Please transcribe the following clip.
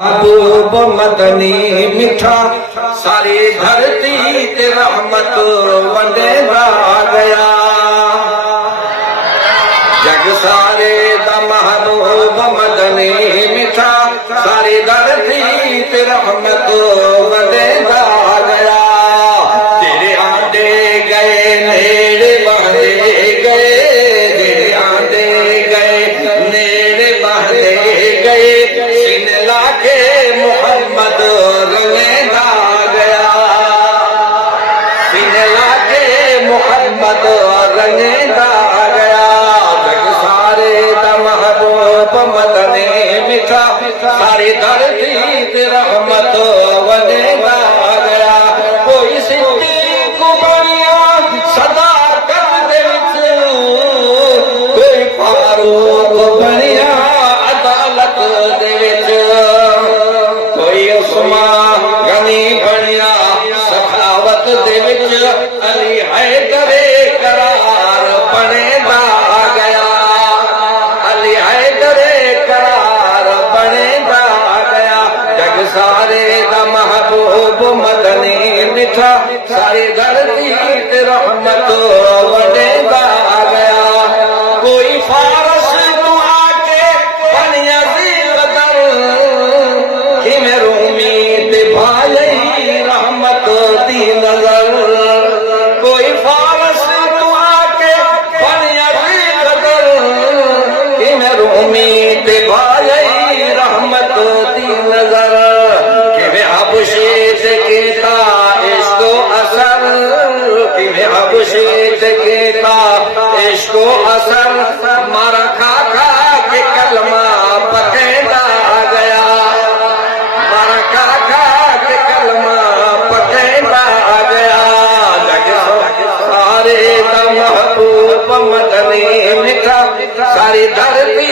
महबूब मदनी मिठा सारी धरती ते रहमत वंडेगा गया। जग सारे दा महबूब मदनी मिठा सारी धरती ते रहमत वंडेगा गया। तेरे आंदे गए नेड़े बहदे गए, तेरे आंदे गए नेड़े बहदे गए, सीने लाके मोहम्मद रंगेगा गया, सीने लाके मोहम्मद रंगेगा गया। जग सारे दा महबूब मदनी मिठा सारी धरती ते रहमत वंडेगा गया। कोई सिद्दीक बनिया सदाकत दे विच, कोई फारूक बनिया अदालत दे विच, कोई उस्मान गनी बनिया सखावत दे विच, अली हैदरे करार बनेगा गया, अली हैदरे करार बनेगा गया। जग सारे दा महबूब मदनी मिठा सारी धरती ते रहमत वंडेगा गया। कोई फारस तू आके बनिया सी बदल, कि मेरू उम्मीद भाई रहमत दी नजर। कोई फारस तू आके बनिया सी बदल, कि मेरू उम्मीद भाई रहमत दी नजर। कि मैं हबशीत केता इश्को असर, कि मैं हबशीत केता इश्को असर, मारा खा खा के कलमा पकेगा गया, मारा खा खा के कलमा पकेगा गया। जग सारे दा महबूब मदनी मिठा सारी धरती